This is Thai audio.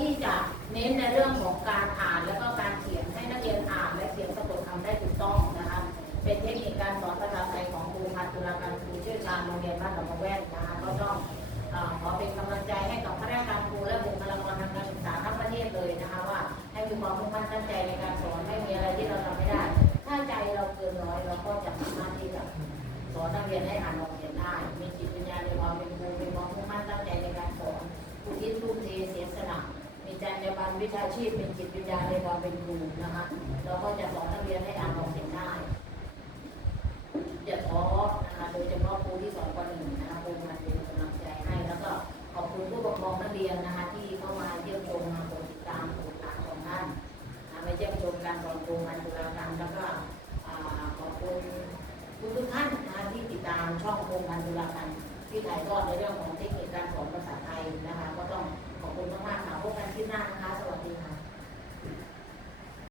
ที่จะเน้นในเรื่องของการอ่านแล้วก็การเขียนให้นักเรียนอ่านและเขียนสะกดคำได้ถูกต้องนะคะ เป็นเทคนิคการสอนภาษาไทยของครูพันตุลาการครูเชี่ยวชาญโรงเรียนบ้านหนองมะแว่นนะคะก็ต้องขอเป็นกำลังใจให้กับคณะกรรมการครูและบุคลากรทางการศึกษาทั้งประเทศเลยนะคะว่าให้มีความมุ่งมั่นตั้งใจในการสอนไม่มีอะไรที่เราทำไม่ได้ ถ้าใจเราเกินร้อยเราก็จะสามารถที่จะสอนนักเรียนให้อ่านออก วิชาชีพเป็นจิตวิญญาณในความเป็นครูนะคะเราก็จะสอนนักเรียนให้อ่านออกเสียงได้อย่าท้อนะคะโดยเฉพาะครูที่สอนปหนึ่งนะคะครูมาเป็นกำลังใจให้ แล้วก็ขอบคุณผู้ปกครองนักเรียนนะคะที่เข้ามาเยี่ยมชมมาติดตามิลงานของท่านมาเยี่ยมชมการสอนโครงการจุฬาการแล้วก็ขอบคุณทุกทุกท่านนะที่ติดตามช่องโครงการจุฬาการที่ถ่ายทอดในเรื่องของเทคนิคการสอนภาษาไทยนะคะ ก็ต้องขอบคุณมากๆค่ะพบกันที่หน้า